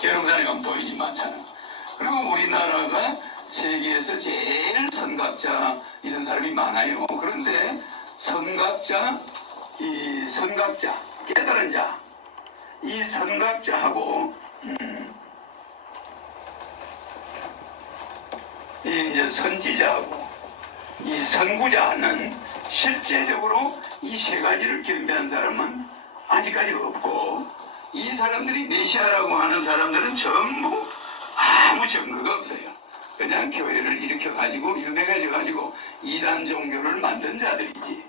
계룡산에 가면 도인이 많잖아. 그리고 우리나라가 세계에서 제일 선각자 이런 사람이 많아요. 그런데 선각자, 이 선각자, 깨달은 자, 이 선각자하고 음, 이 이제 선지자하고 이 선구자는 실제적으로 이 세 가지를 경배한 사람은 아직까지 없고 이 사람들이 메시아라고 하는 사람들은 전부 아무 증거가 없어요. 그냥 교회를 일으켜 가지고 유명해져 가지고 이단 종교를 만든 자들이지.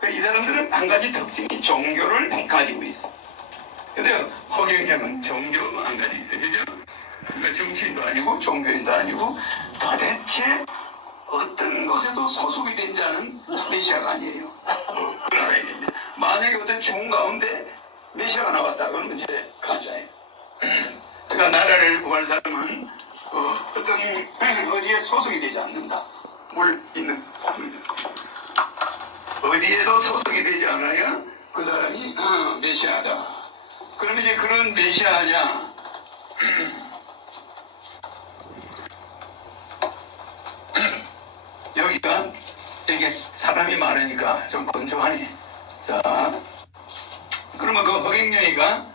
그이 사람들은 한 가지 특징이 종교를 가지고 있어. 근데 허경영은 종교 한 가지 있어요. 그러니까 정치인도 아니고 종교인도 아니고 도대체 어떤 것에도 소속이 된 자는 메시아가 아니에요. 됩니다. 만약에 어떤 중 가운데 메시아가 나왔다 그러면 이제 가짜예요. 그러니까 나라를 구할 사람은 어, 어떤 어디에 소속이 되지 않는다. 물 있는 어디에도 소속이 되지 않아야 그 사람이 어, 메시아다. 그럼 이제 그런 메시아냐? 여기가 이게 사람이 많으니까 좀 건조하네. 자, 그러면 그 허경영이가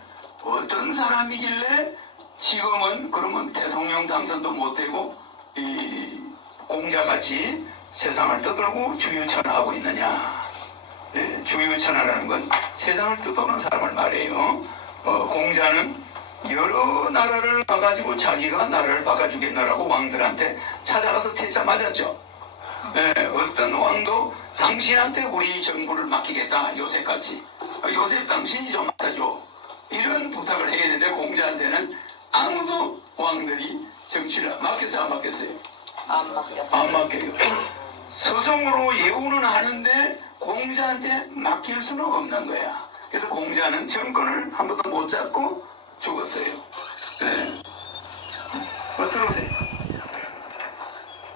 어떤 사람이길래 지금은 그러면 대통령 당선도 못되고 이 공자같이 세상을 떠들고 주유천하고 있느냐? 네, 주유천하라는 건 세상을 떠도는 사람을 말해요. 어, 공자는 여러 나라를 봐가지고 자기가 나라를 바꿔주겠나라고 왕들한테 찾아가서 퇴짜 맞았죠. 네, 어떤 왕도 당신한테 우리 정부를 맡기겠다 어, 요셉 당신이 좀 맡아줘 이런 부탁을 해야 되는데 공자한테는 아무도 왕들이 정치를 맡겼어요 안 맡겼어요 안 맡겼어. 안 맡겨요 서성으로 예우는 하는데 공자한테 맡길 수는 없는 거야 그래서 공자는 정권을 한 번도 못 잡고 죽었어요 네. 어, 들어오세요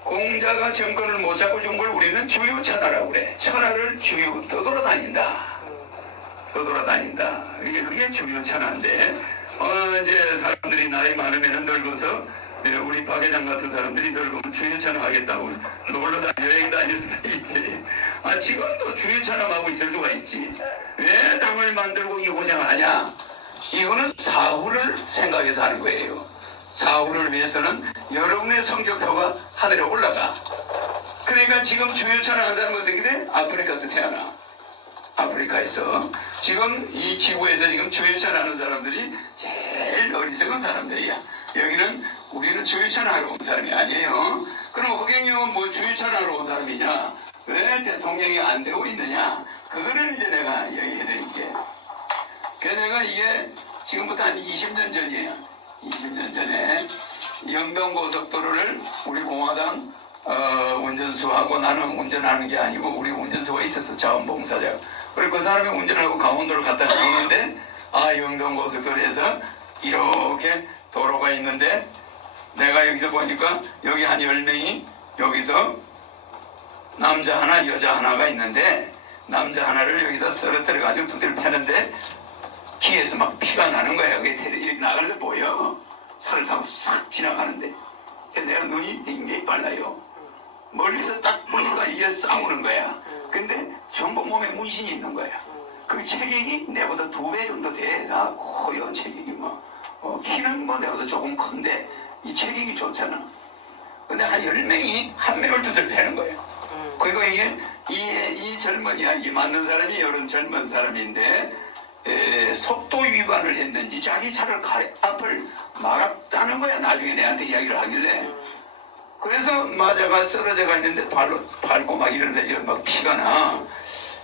공자가 정권을 못 잡고 준 걸 우리는 주유천하라고 그래. 천하를 주유 떠돌아다닌다. 떠돌아다닌다. 이게 그게 주유천하인데 어 이제 사람들이 나이 많으면 늙어서 예, 우리 박 회장 같은 사람들이 늙으면 주유천하 하겠다고 놀러 다니 여행 다닐 수도 있지. 아 지금도 주유천하하고 있을 수가 있지. 왜 땅을 만들고 이 고생하냐? 이거는 사후를 생각해서 하는 거예요. 사후를 위해서는 여러분의 성적표가 하늘에 올라가. 그러니까 지금 주요찬 한 사람은 어떻게 돼? 아프리카에서 태어나. 아프리카에서. 지금 이 지구에서 지금 주요찬 하는 사람들이 제일 어리석은 사람들이야. 여기는 우리는 주요찬 하러 온 사람이 아니에요. 그럼 허경영은 뭐 주요찬 하러 온 사람이냐? 왜 대통령이 안 되고 있느냐? 그거를 이제 내가 얘기해 드릴게. 그래서 내가 이게 지금부터 한 20년 전이에요. 20년 전에 영동고속도로를 우리 공화당 어, 운전수하고 나는 운전하는 게 아니고 우리 운전수가 있어서 자원봉사자. 그리고 그 사람이 운전하고 강원도를 갖다 주는데 아 영동고속도로에서 이렇게 도로가 있는데 내가 여기서 보니까 여기 한 10명이 여기서 남자 하나 여자 하나가 있는데 남자 하나를 여기다 쓰러뜨려 가지고 두대를 패는데 귀에서 막 피가 나는 거야. 테레 이렇게 나가는데 보여. 차를 타고 싹 지나가는데. 내가 눈이 굉장히 빨라요. 멀리서 딱 보니까 이게 싸우는 거야. 근데 전부 몸에 문신이 있는 거야. 그 체격이 내보다 두 배 정도 돼. 아, 커요, 체격이 뭐. 어, 키는 뭐 내보다 조금 큰데 이 체격이 좋잖아. 근데 한 열명이한 명을 두들 패는 거예요. 그리고 이게 이, 이 젊은 이야, 이 맞는 사람이 이런 젊은 사람인데 에, 속도 위반을 했는지 자기 차를 가, 앞을 막았다는 거야. 나중에 내한테 이야기를 하길래. 그래서 맞아가 쓰러져가 있는데 발로 밟고 막 이러는데 이런 막 피가 나.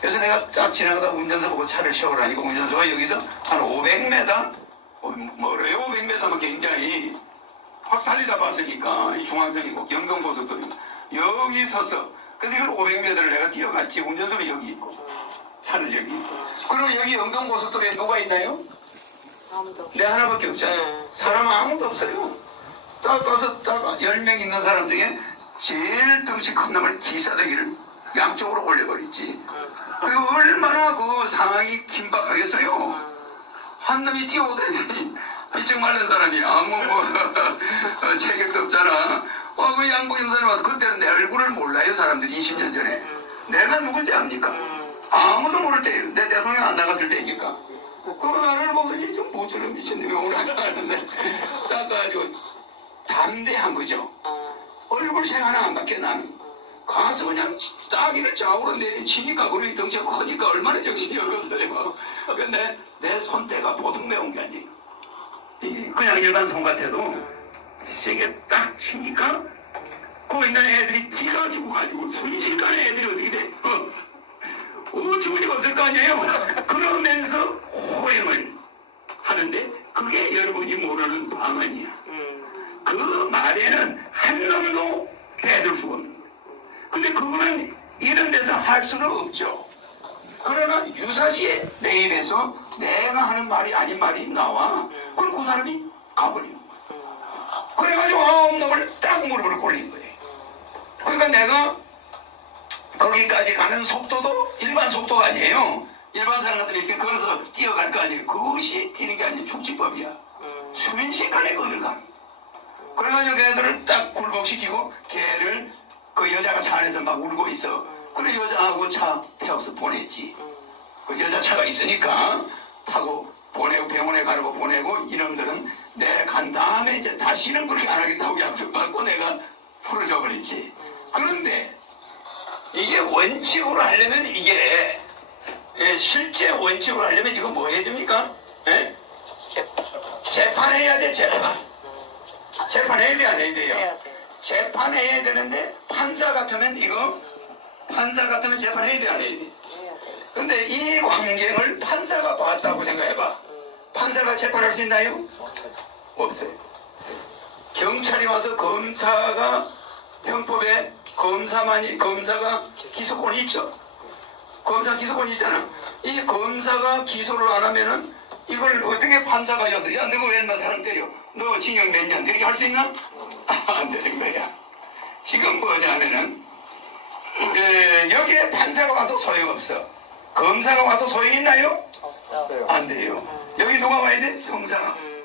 그래서 내가 딱 지나가다 운전사 보고 차를 세우라니까 운전사가 여기서 한 500m? 어, 뭐래요? 500m면 굉장히 확 달리다 봤으니까 이 중앙선이고 영동고속도로 여기 섰어. 그래서 이걸 500m를 내가 뛰어갔지. 운전석은 여기 있고 차는 여기 있고. 그리고 여기 영동고속도로에 누가 있나요? 내 하나밖에 없잖아. 네. 사람 아무도 없어요. 딱 가서 딱 10명 있는 사람 중에 제일 덩치 큰 놈을 기사대기를 양쪽으로 올려버리지. 그리고 얼마나 그 상황이 긴박하겠어요. 한 놈이 뛰어오더니 이쪽 말른 사람이 아무 뭐 어, 체격도 없잖아. 어, 그 양복 입은 사람 와서 그때는 내 얼굴을 몰라요 사람들이 20년 전에. 내가 누군지 압니까? 아무도 모를 때, 내 대통령 안 나갔을 때이니까. 그 나를 보더니 좀 모처럼 미친놈이 오늘 하는데 싸가지고 담대한 거죠. 어, 얼굴 색 하나 안 밖에 나는. 가서 그냥 따기를 좌우로 내리치니까 우리 덩치가 크니까 얼마나 정신이 없었어요. 근데 내 손때가 보통 매운 게 아니에요. 이 그냥 일반 손 같아도 세게 딱 치니까 거기 있는 애들이 뛰가지고 가지고 순식간에 애들이 어떻게 돼? 어, 어 죽을 리가 없을 거 아니에요. 그러면서 호행을 하는데 그게 여러분이 모르는 방언이야. 음, 그 말에는 한 놈도 대들 수가 없는 거예요. 근데 그거는 이런 데서 할 수는 없죠. 그러나 유사시에 내 입에서 내가 하는 말이 아닌 말이 나와. 그럼 그 사람이 가버리는 거예요. 그래가지고 아홉 놈을 딱 무릎을 꿇린 거예요. 그러니까 내가 거기까지 가는 속도도 일반 속도가 아니에요. 일반 사람 같으면 이렇게 걸어서 뛰어갈 거 아니에요. 그것이 뛰는 게 아니라 축지법이야. 음, 순식간에 거길 가. 그래가지고 걔들을 딱 굴복시키고 걔를 그 여자가 차 안에서 막 울고 있어. 그래 여자하고 차 태워서 보냈지. 음, 그 여자 차가 있으니까 타고 보내고 병원에 가라고 보내고 이놈들은 내간 다음에 이제 다시는 그렇게 안 하겠다고 약속받고 내가 풀어줘 버렸지. 그런데 이게 원칙으로 하려면 이게 예, 실제 원칙으로 하려면 이거 뭐 해야 됩니까? 예? 제, 재판해야 돼 재판. 재판해야 돼안 해야 돼요? 재판해야 되는데 판사 같으면 이거 판사 같으면 재판해야 돼안 해야 돼? 해야 돼. 근데 이 광경을 판사가 봤다고 생각해봐. 판사가 재판할 수 있나요? 없어요. 경찰이 와서 검사가 형법에 검사만이 검사가 기소권이 있죠. 검사 기소권이 있잖아. 이 검사가 기소를 안 하면은 이걸 어떻게 판사가 여서 야 너가 왜 인마 사람 때려? 너 징역 몇 년? 이렇게 할 수 있나? 안 되는 거야. 지금 뭐냐면은 에, 여기에 판사가 와서 소용없어. 검사가 와서 소용 있나요? 없어. 안 돼요. 여기 누가 와야 돼? 성사. 음,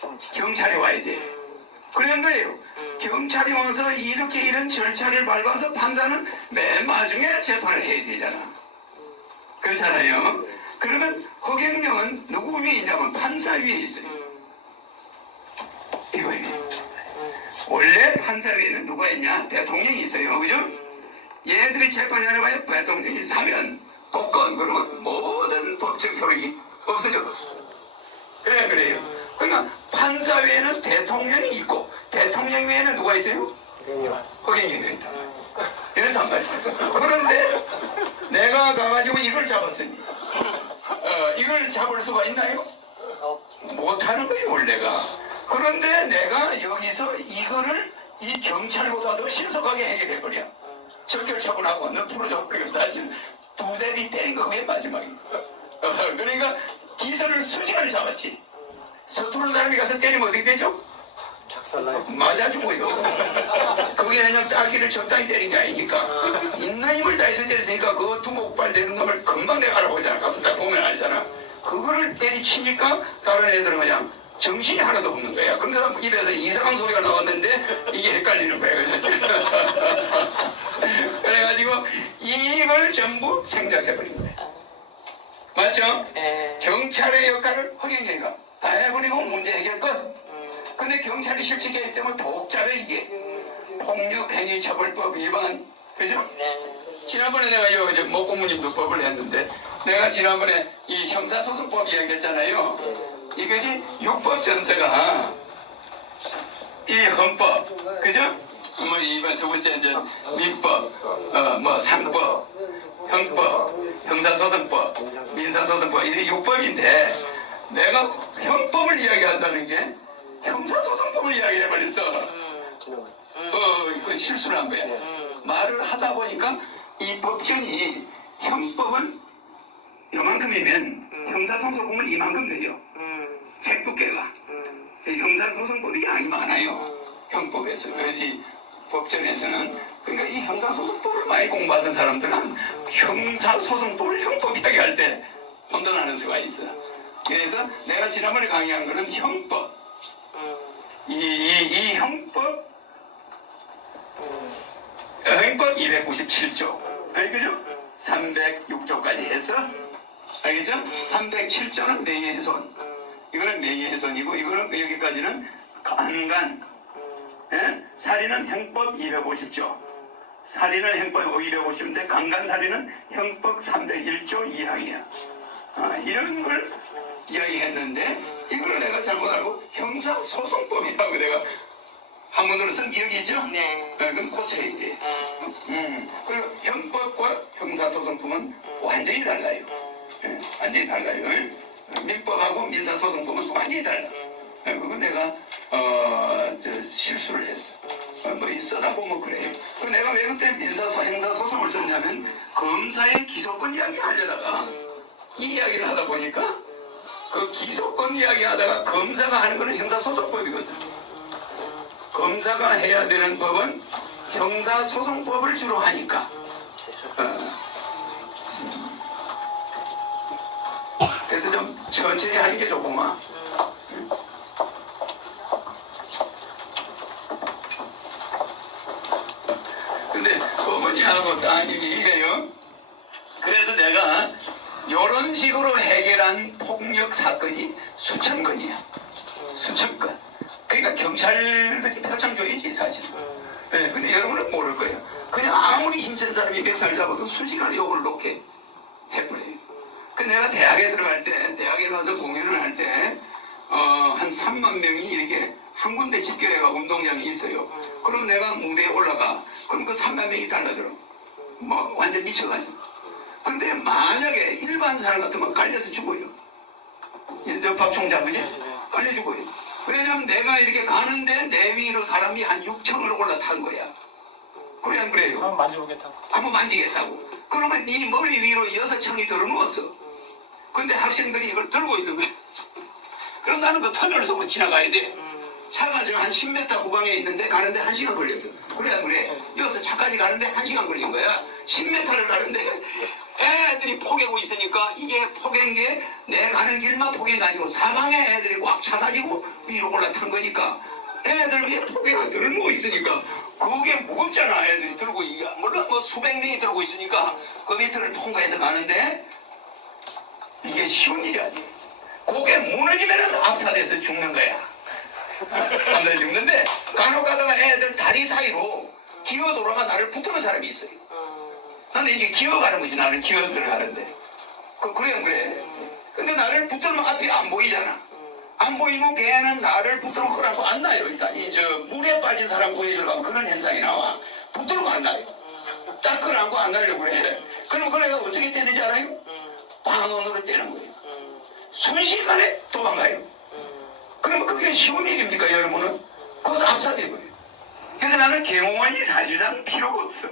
경찰. 경찰이 와야 돼. 음, 그런 거예요. 음, 경찰이 와서 이렇게 이런 절차를 밟아서 판사는 맨 마지막에 재판을 해야 되잖아. 그렇잖아요. 그러면 허경영은 누구 위에 있냐면 판사 위에 있어요. 음, 이거예요. 음, 음, 원래 판사 위에는 누가 있냐? 대통령이 있어요. 그죠? 음, 얘들이 재판을 해봐야 대통령이 사면 복권 그러면 모든 법적 효력이 없어져. 그래 그래요. 그러니까 판사 외에는 대통령이 있고 대통령 외에는 누가 있어요? 허경영이 있다. 이렇단 말이야. 그런데 내가 가가지고 이걸 잡았으니 어, 이걸 잡을 수가 있나요? 못하는 거예요 원래가. 그런데 내가 여기서 이거를 이 경찰보다도 신속하게 해결해 버려. 적결 처분하고 너 풀어줘 버리고 사실 두 대리 때린 거 그게 마지막이야. 어, 그러니까 기소를 수시간을 잡았지. 서투른 사람이 가서 때리면 어떻게 되죠? 작살나요. 맞아 죽어요. 그게 그냥 따기를 적당히 때린 게 아니니까. 있는 힘을 다해서 때렸으니까 그 두목발 되는 놈을 금방 내가 보면 알잖아. 그거를 때리치니까 다른 애들은 그냥 정신이 하나도 없는 거야. 근데 입에서 이상한 소리가 나왔는데 이게 헷갈리는 거야. 그래가지고 이걸 전부 생략해버린 거야. 맞죠? 예. 경찰의 역할을 허경영이가 다 해버리고 문제 해결 끝. 음, 근데 경찰이 실직이 했기 때문에 복잡해 이게 폭력 행위 처벌법 위반 그죠? 네. 지난번에 내가 이 이제 목고문님도 법을 했는데 내가 지난번에 이 형사소송법 이야기했잖아요. 이것이 육법 전서가 이 헌법 그죠? 뭐 이번 두 번째 이제 민법, 어 뭐 상법, 형법, 형사소송법, 민사소송법 이게 육법인데 내가 형법을 이야기한다는 게 형사소송법을 이야기해 버렸어. 음, 어, 그 실수를 한 거야. 음, 말을 하다 보니까 이 법전이 형법은 요만큼이면 형사소송법은 이만큼 되죠. 음, 책 두께가. 음, 이 형사소송법이 양이 많아요. 음. 형법에서, 어, 이 법전에서는. 그러니까 이 형사소송법을 많이 공부하던 사람들은 형사소송법을 형법 이야기할 때 혼돈하는 수가 있어. 그래서 내가 지난번에 강의한 거는 형법. 음, 이, 이, 이 형법, 음, 어, 형법 297조. 음, 알겠죠? 음, 306조까지 해서, 알겠죠? 307조는 명예훼손. 음, 이거는 명예훼손이고, 이거는 여기까지는 간간. 음, 예? 살인은 형법 250조. 살인은 형법 250인데, 강간살인은 형법 301조 2항이야. 아, 이런 걸 이야기했는데, 이걸 내가 잘못 알고 형사소송법이라고 내가 한문으로 쓴 기억이 있죠? 네. 네, 그럼 고쳐야 돼. 음, 음, 그리고 형법과 형사소송법은 완전히 달라요. 완전히 달라요. 민법하고 민사소송법은 완전히 달라. 예, 그건 내가 어, 저, 실수를 했어. 어, 뭐 써다 보면 그래요. 그 내가 왜 그때 민사소 형사소송을 썼냐면 검사의 기소권 이야기 하려다가 이 이야기를 하다 보니까 그 기소권 이야기 하다가 검사가 하는 거는 형사소송법이거든. 검사가 해야 되는 법은 형사소송법을 주로 하니까. 어. 그래서 좀 천천히 하는 게 좋구만. 근데 어머니하고 따님이 이게요. 그래서 내가 이런 식으로 해결한 폭력 사건이 수천 건이야. 수천 건. 그러니까 경찰들이 표창줘야지 사실. 네, 근데 여러분은 모를 거예요. 그냥 아무리 힘센 사람이 멱살 잡아도 수시간 욕을 놓게 해버려요. 그 내가 대학에 들어갈 때, 대학에 가서 공연을 할 때, 어, 한 3만 명이 이렇게 한 군데 집결해가 운동장이 있어요. 그럼 내가 무대에 올라가. 그럼 그 3만 명이 달라들어. 뭐, 완전 미쳐가지고. 근데 만약에 일반 사람 같으면 깔려서 죽어요. 이제 저박 총장, 그지? 깔려 죽어요. 왜냐면 내가 이렇게 가는데 내 위로 사람이 한 6층을 올라탄 거야. 그래, 안 그래요? 한번 만져보겠다고. 한번 만지겠다고. 그러면 네 머리 위로 여섯 층이 들어누웠어. 근데 학생들이 이걸 들고 있는 거야. 그럼 나는 그 터널 속으로 지나가야 돼. 음, 차가 지금 한 10m 후방에 있는데 가는데 한시간 걸렸어. 그래, 안 그래? 여기서 차까지 가는데 한시간 걸린 거야. 10m를 가는데 애들이 포개고 있으니까 이게 포갠 게 내 가는 길만 포갠 게 아니고 사방에 애들이 꽉 차가지고 위로 올라탄 거니까 애들 위에 포개가 들고 있으니까 그게 무겁잖아 애들이 들고 물론 뭐 수백 명이 들고 있으니까 그 밑을 통과해서 가는데 이게 쉬운 일이 아니에요. 그게 무너지면 압사돼서 죽는 거야. 압사돼 죽는데 간혹 가다가 애들 다리 사이로 기어 돌아가 나를 붙는 사람이 있어요. 음, 나는 이게 기어가는 거지 나는 기어 들어가는데 그, 그래 안 그래 근데 나를 붙들면 앞이 안 보이잖아 안 보이고 걔는 나를 붙들고 그러고 안 나요 일단 이저 물에 빠진 사람 하면 그런 현상이 나와 붙들고 안 나요 딱 그러고 안 나려고 그래 그럼 그 내가 어떻게 때리지 알아요? 음, 방언으로 때는 거예요. 음, 순식간에 도망가요. 음, 그러면 그게 쉬운 일입니까 여러분은? 거기서 압사돼버려요. 그래서 나는 경호원이 사실상 필요가 없어.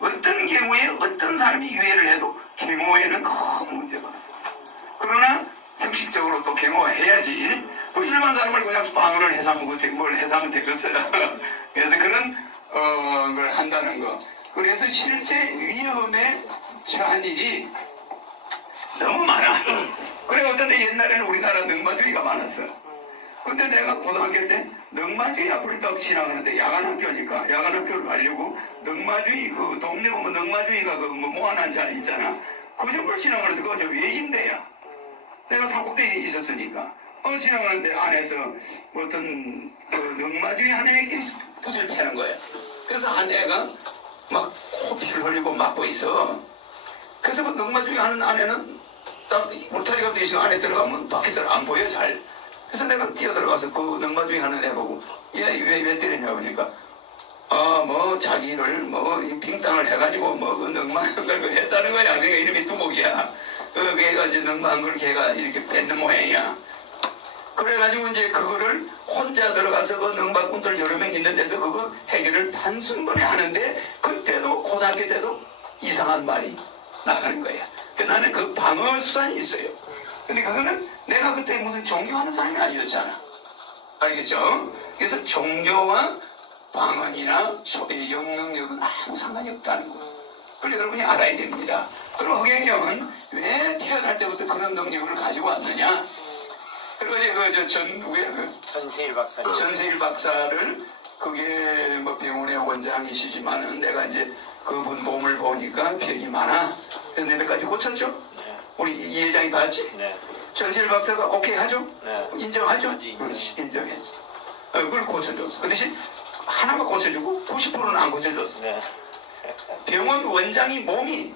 어떤 경우에 어떤 사람이 유해를 해도 경호에는 큰 문제가 없어. 그러나 형식적으로 또 경호해야지. 뭐 일반 사람을 그냥 방어를 해서 하면 되- 뭘 해서 하면 되겠어요 그래서 그런 어, 걸 한다는 거. 그래서 실제 위험에 처한 일이 너무 많아. 그래 어떤데 옛날에는 우리나라 능마주의가 많았어. 근데 내가 고등학교 때 능마주의 앞으로 딱 지나가는데 야간 학교니까 야간 학교를 가려고 능마주의 그 동네 보면 능마주의가 그 뭐 모아놓은 자 있잖아. 그 정도를 지나가는데 그거 저 외진대야. 내가 산꼭대기에 있었으니까. 어 지나가는데 안에서 어떤 그 능마주의 한 애에게 붓을 패는 거야. 그래서 한 애가 막 코피를 흘리고 맞고 있어. 그래서 그 능마주의 하는 안에는 딱 울타리가 되시고 안에 들어가면 밖에서 안 보여 잘. 그래서 내가 뛰어 들어가서 그 능마주의 하는 애 보고 얘왜 왜 때리냐 보니까 아 뭐 자기를 뭐이 빙땅을 해가지고 뭐그 능마한 걸 했다는 거야. 그러니까 이름이 두목이야. 그 걔가 이제 능마한 걸 걔가 이렇게 뺏는 모양이야. 그래가지고 이제 그거를 혼자 들어가서 그 능박꾼들 여러 명 있는 데서 그거 해결을 단순번에 하는데 그때도 고등학교 때도 이상한 말이 나가는 거야. 그 나는 그 방어 수단이 있어요. 근데 그거는 내가 그때 무슨 종교하는 사람이 아니었잖아. 알겠죠? 그래서 종교와 방언이나 소의 영능력은 아무 상관이 없다는 거. 그걸 여러분이 알아야 됩니다. 그럼 허경영은 왜 태어날 때부터 그런 능력을 가지고 왔느냐? 그리고 이제 그 저 전국의 그 전세일 박사님. 전세일 박사를 그게 뭐 병원의 원장이시지만은 내가 이제 그분 몸을 보니까 병이 많아. 그래서 몇 가지 고쳤죠. 네. 우리 이 회장이 봤지? 네. 전세일 박사가 오케이 하죠? 네. 인정하죠? 인정해. 어, 그걸 고쳐줬어. 그 대신 하나만 고쳐주고 90%는 안 고쳐줬어. 네. 병원 원장이 몸이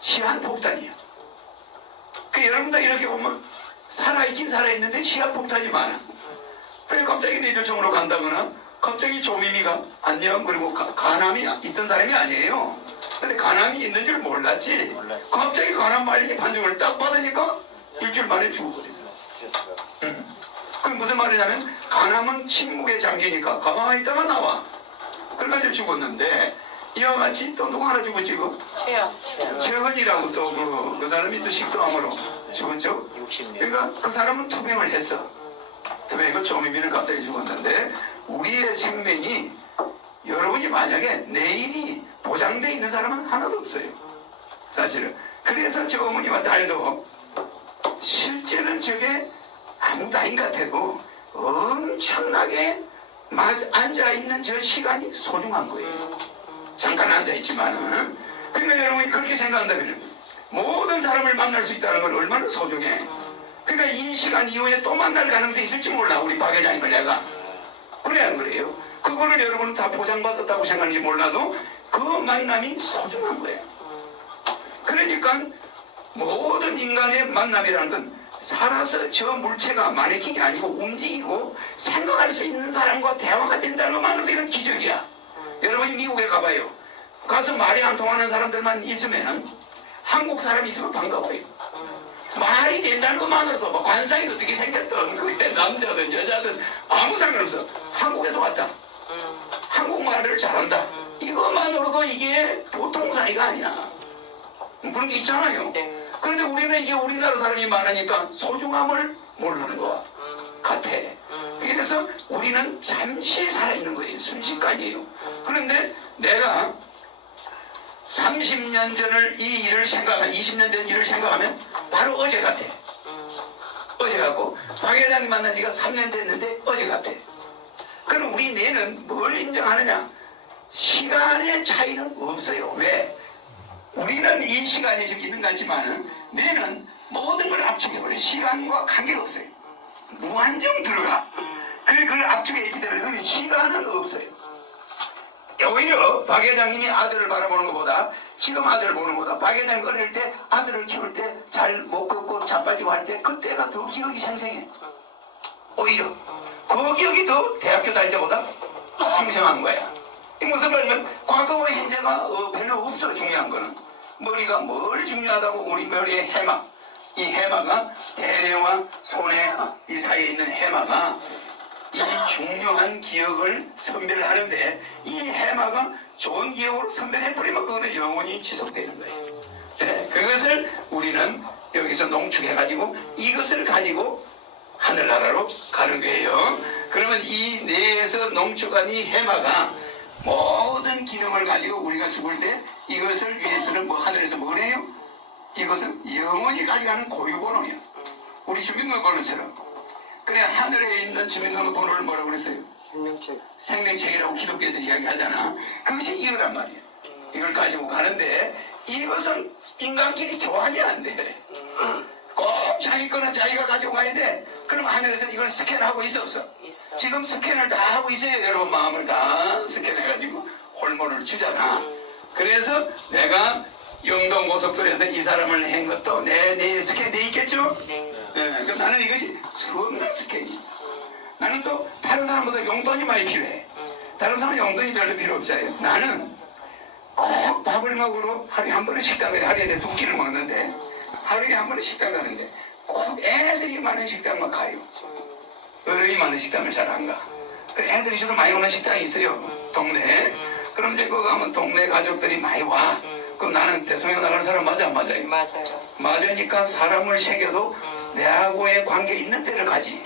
시한폭탄이야. 그 여러분들 이렇게 보면 살아있긴 살아있는데 시한폭탄이 많아. 그래 갑자기 뇌졸중으로 간다거나 갑자기 조미미가 안녕 그리고 가, 간암이 있던 사람이 아니에요. 근데 간암이 있는 줄 몰랐지. 몰랐지. 갑자기 간암 말리 판정을 딱 받으니까 일주일 만에 죽어버렸어. 스트레스가. 그 무슨 말이냐면 간암은 침묵의 장기니까 가만히 있다가 나와. 그래가지고 죽었는데 이와 같이 또 누구 하나 죽었지 그 최영. 최헌이라고 또그 그 사람이 또 식도암으로 죽었죠. 60년. 그러니까 그 사람은 투병을 했어. 투병이고 조미미는 갑자기 죽었는데 우리의 생명이 여러분이 만약에 내일이 보장돼 있는 사람은 하나도 없어요. 사실은. 그래서 저 어머니와 딸도 실제는 저게 아닌 것 같아도 엄청나게 앉아 있는 저 시간이 소중한 거예요. 잠깐 앉아 있지만은. 그러니까 여러분이 그렇게 생각한다면 모든 사람을 만날 수 있다는 건 얼마나 소중해. 그러니까 이 시간 이후에 또 만날 가능성이 있을지 몰라. 우리 박 회장님을 내가. 그래 안 그래요? 그거를 여러분은 다 보장받았다고 생각하는지 몰라도 그 만남이 소중한 거예요. 그러니까 모든 인간의 만남이라는 건 살아서 저 물체가 마네킹이 아니고 움직이고 생각할 수 있는 사람과 대화가 된다는 것만으로도 이건 기적이야. 여러분이 미국에 가봐요. 가서 말이 안 통하는 사람들만 있으면 한국 사람이 있으면 반가워요. 말이 된다는 것만으로도 뭐 관상이 어떻게 생겼던 그게 남자든 여자든 아무 상관없어. 한국에서 왔다. 한국말을 잘한다. 이것만으로도 이게 보통 사이가 아니야. 그런 게 있잖아요. 네. 그런데 우리는 이게 우리나라 사람이 많으니까 소중함을 모르는 것 같아. 그래서 우리는 잠시 살아있는 거예요. 순식간이에요. 그런데 내가 30년 전을 이 일을 생각하면 20년 전 일을 생각하면 바로 어제 같아. 어제 같고 박 회장님 만난 지가 3년 됐는데 어제 같아. 그럼 우리 뇌는 뭘 인정하느냐? 시간의 차이는 없어요. 왜? 우리는 이 시간이 지금 있는 것 같지만은 뇌는 모든 걸 압축해버려. 시간과 관계없어요. 무한정 들어가. 그걸 압축해 있기 때문에 시간은 없어요. 오히려 박 회장님이 아들을 바라보는 것보다 지금 아들을 보는 것보다 박 회장님 어릴 때 아들을 키울 때 잘 못 걷고 자빠지고 할 때 그때가 더 기억이 생생해. 오히려 그 기억이 더 대학교 다닐 때보다 생생한 거야. 이 무슨 말이냐면 과거와 현재가 어, 별로 없어 중요한 거는 머리가 뭘 중요하다고 우리 머리의 해마 이 해마가 대뇌와 손의 이 사이에 있는 해마가 이 중요한 기억을 선별하는데 이 해마가 좋은 기억으로 선별해버리면 그거는 영원히 지속되는 거예요. 네, 그것을 우리는 여기서 농축해가지고 이것을 가지고 하늘나라로 가는 거예요. 그러면 이 뇌에서 농축한 이 해마가 모든 기능을 가지고 우리가 죽을 때 이것을 위해서는 뭐 하늘에서 뭐래요? 이것은 영원히 가져가는 고유번호예요. 우리 주민등록번호처럼. 그래 하늘에 있는 주민등록번호를 뭐라고 그랬어요? 생명책. 생명책이라고 기독교에서 이야기하잖아. 그것이 이거란 말이야. 이걸 가지고 가는데 이것은 인간끼리 교환이 안 돼. 꼭 자기 거는 자기가 가지고 가야 돼. 그럼 하늘에서 이걸 스캔하고 있어 없어? 있어. 지금 스캔을 다 하고 있어요. 여러분 마음을 다 스캔해가지고 호르몬을 주잖아. 그래서 내가 영동 고속도로에서 이 사람을 한 것도 내, 내 스캔돼 있겠죠? 네. 예, 그럼 나는 이것이 수없는 스캔이. 나는 또 다른 사람보다 용돈이 많이 필요해. 다른 사람은 용돈이 별로 필요 없잖아요. 나는 꼭 밥을 먹으러 하루에 한 번은 식당 가야 하루에 내두 끼를 먹는데 하루에 한 번은 식당 가는데 꼭 애들이 많은 식당만 가요. 어른이 많은 식당을 잘 안 가. 그 애들이 주로 많이 오는 식당이 있어요. 동네에. 그럼 이제 거기 가면 동네 가족들이 많이 와. 그럼 나는 대통령 나갈 사람 맞아 안 맞아요? 맞아요. 맞으니까 사람을 새겨도 내하고의 관계 있는 데를 가지.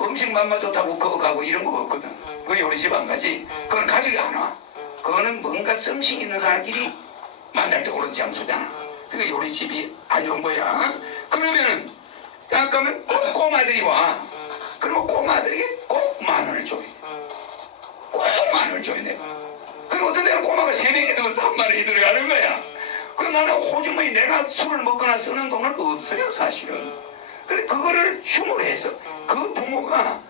음식 맛만 좋다고 그거 가고 이런 거 없거든. 그거 우리 집 안 가지. 그건 가족이 안 와. 그거는 뭔가 썸씽 있는 사람끼리 만날 때 오는 장소잖아. 그러니까 요리집이 안 좋은 거야. 그러면은 꼭 꼬마들이 와. 그러면 꼬마들에게 꼭 만 원을 줘요. 꼭만 원을 줘야 돼. 그리고 어떤 데는 꼬마가 세 명이 있으면 3만 원이 들어가는 거야. 그럼 나는 호주머니 내가 술을 먹거나 쓰는 돈은 없어요, 사실은. 근데 그거를 흉으로 해서 그 부모가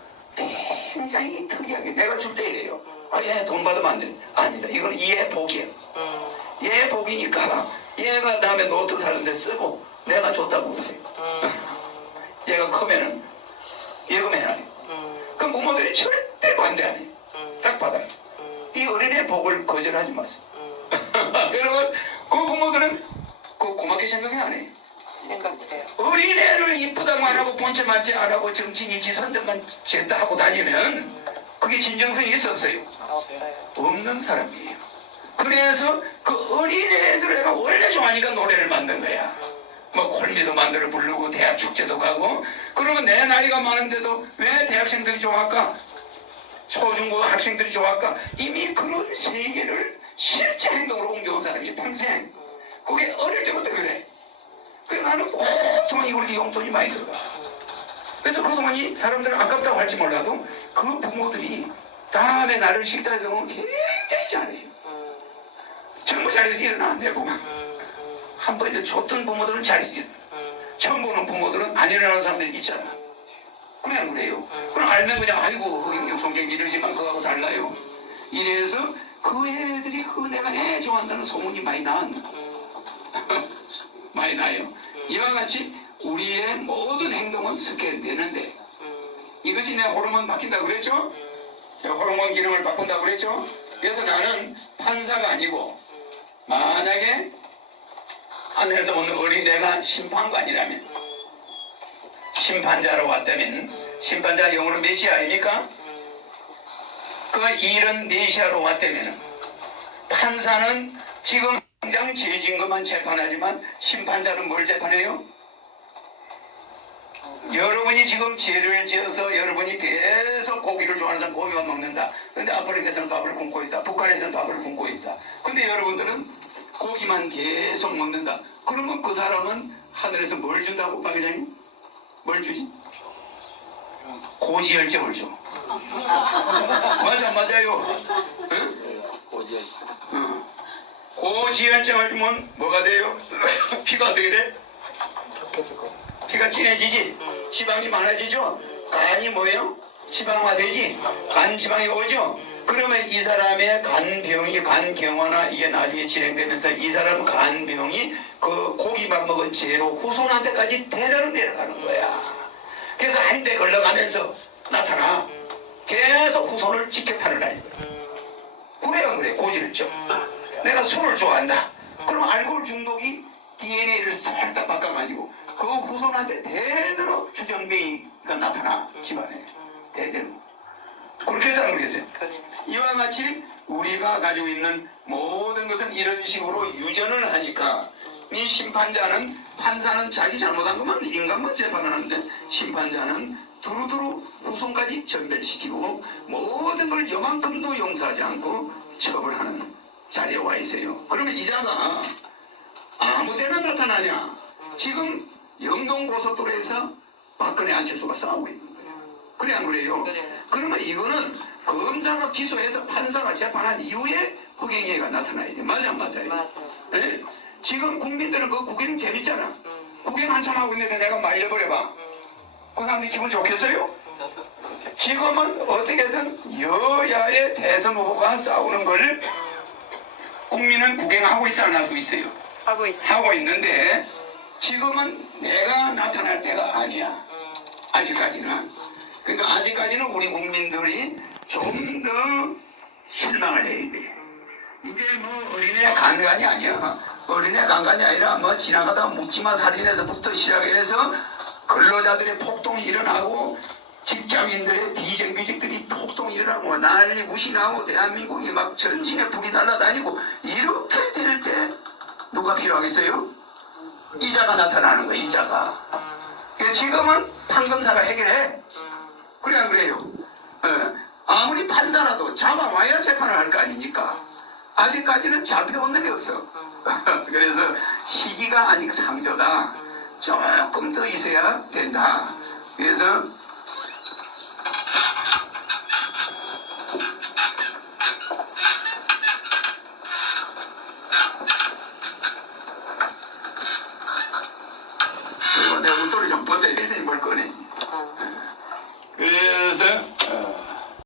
굉장히 특이하게 내가 줄 때 이래요. 아, 얘 돈 받으면 안 돼. 아니다. 이건 얘 복이야. 얘 복이니까 얘가 다음에 노트 사는데 쓰고 내가 줬다고 그러세요. 얘가 크면은 예금해놔요. 그럼 부모들이 절대 반대 안 해요. 딱 받아요. 이 어린애 복을 거절하지 마세요. 여러분, 그 부모들은 그 고맙게 생각이 안 해요. 생각해요. 어린애를 이쁘다고 안 하고 본체 맞지 안 하고 정신이 지 선전만 쟀다 하고 다니면 그게 진정성이 있었어요. 없어요. 없는 사람이에요. 그래서 그 어린애들을 내가 원래 좋아하니까 노래를 만든 거야. 뭐 콜미도 만들어 부르고 대학 축제도 가고 그러면 내 나이가 많은데도 왜 대학생들이 좋아할까? 초중고 학생들이 좋아할까? 이미 그런 세계를 실제 행동으로 옮겨온 사람이 평생 그게 어릴 때부터 그래. 그래서 나는 꼭 돈이 우리 용돈이 많이 들어가. 그래서 그 돈이 사람들은 아깝다고 할지 몰라도 그 부모들이 다음에 나를 식사에 들어오면 굉장히 잘해요. 전부 잘해서 일어나 내 보면 한 번에 줬던 부모들은 일어나. 처음 보는 부모들은 안 일어나는 사람들이 있잖아. 그래 안 그래요? 그럼 알면 그냥 아이고 그 성경 이러지만 그거하고 달라요. 이래서 그 애들이 그 내가 애 좋아한다는 소문이 많이 나왔나? 많이 나요. 이와 같이 우리의 모든 행동은 스캔되는데 이것이 내 호르몬 바뀐다고 그랬죠? 저 호르몬 기능을 바꾼다고 그랬죠? 그래서 나는 판사가 아니고 만약에 하늘에서 오는 어린애가 심판관이라면 심판자로 왔다면 심판자 영어로 메시아 아닙니까? 그 일은 메시아로 왔다면 판사는 지금 당장 죄진 것만 재판하지만 심판자는 뭘 재판해요? 여러분이 지금 죄를 지어서 여러분이 계속 고기를 좋아하는 사람 고기만 먹는다. 근데 아프리카에서는 밥을 굶고 있다. 북한에서는 밥을 굶고 있다. 근데 여러분들은 고기만 계속 먹는다. 그러면 그 사람은 하늘에서 뭘 준다고 박 회장님? 뭘 주지? 고지혈증을 줘. 맞아 맞아요. 응? 고지혈. 응. 고지혈증을 주면 뭐가 돼요? 피가 어떻게 돼? 피가 진해지지? 지방이 많아지죠? 간이 뭐예요? 지방화되지? 간 지방이 오죠? 그러면 이 사람의 간병이 간경화나 이게 나중에 진행되면서 이 사람 간병이 그 고기만 먹은 죄로 후손한테까지 대대로 내려가는 거야. 그래서 한 대 걸러가면서 나타나 계속 후손을 지켜타는 아이 그래요 그래 고지혈증 내가 술을 좋아한다. 그럼 알코올 중독이 DNA를 살짝 바꿔가지고 그 후손한테 대대로 주정뱅이가 나타나 집안에. 대대로. 그렇게 모르겠어요. 그래. 이와 같이 우리가 가지고 있는 모든 것은 이런 식으로 유전을 하니까 이 심판자는 판사는 자기 잘못한 것만 인간만 재판하는데 심판자는 두루두루 후손까지 전멸시키고 모든 걸 요만큼도 용서하지 않고 처벌하는 자리에 와 있어요. 그러면 이자가 아무 데나 나타나냐? 지금 영동 고속도로에서 박근혜 안철수가 싸우고 있는 거예요. 그래 안 그래요? 그래. 그러면 이거는 검사가 기소해서 판사가 재판한 이후에 흑행위가 나타나야 돼. 맞아 안 맞아요? 맞아요. 예? 지금 국민들은 그 구경 재밌잖아. 구경 한참 하고 있는데 내가 말려버려봐. 그 사람들이 기분 좋겠어요? 지금은 어떻게든 여야의 대선 후보가 싸우는 걸 국민은 구경하고 있어 안 하고 있어요? 하고 있어요. 하고 있는데 지금은 내가 나타날 때가 아니야. 아직까지는. 그러니까 아직까지는 우리 국민들이 좀 더 실망을 해야 돼. 이제 뭐 어린애 간간이 아니야. 어린애 간간이 아니라 뭐 지나가다 묻지마 살인에서부터 시작해서 근로자들의 폭동이 일어나고 직장인들의 비정규직들이 폭동이 일어나고 난리 무시 나고 대한민국이 막 전신에 불이 날아다니고 이렇게 될 때 누가 필요하겠어요? 이자가 나타나는 거야 이자가 그러니까 지금은 판검사가 해결해 그래 안 그래요? 예. 아무리 판사라도 잡아와야 재판을 할 거 아닙니까? 아직까지는 잡혀온 놈이 없어 그래서 시기가 아직 상조다. 조금 더 있어야 된다. 그래서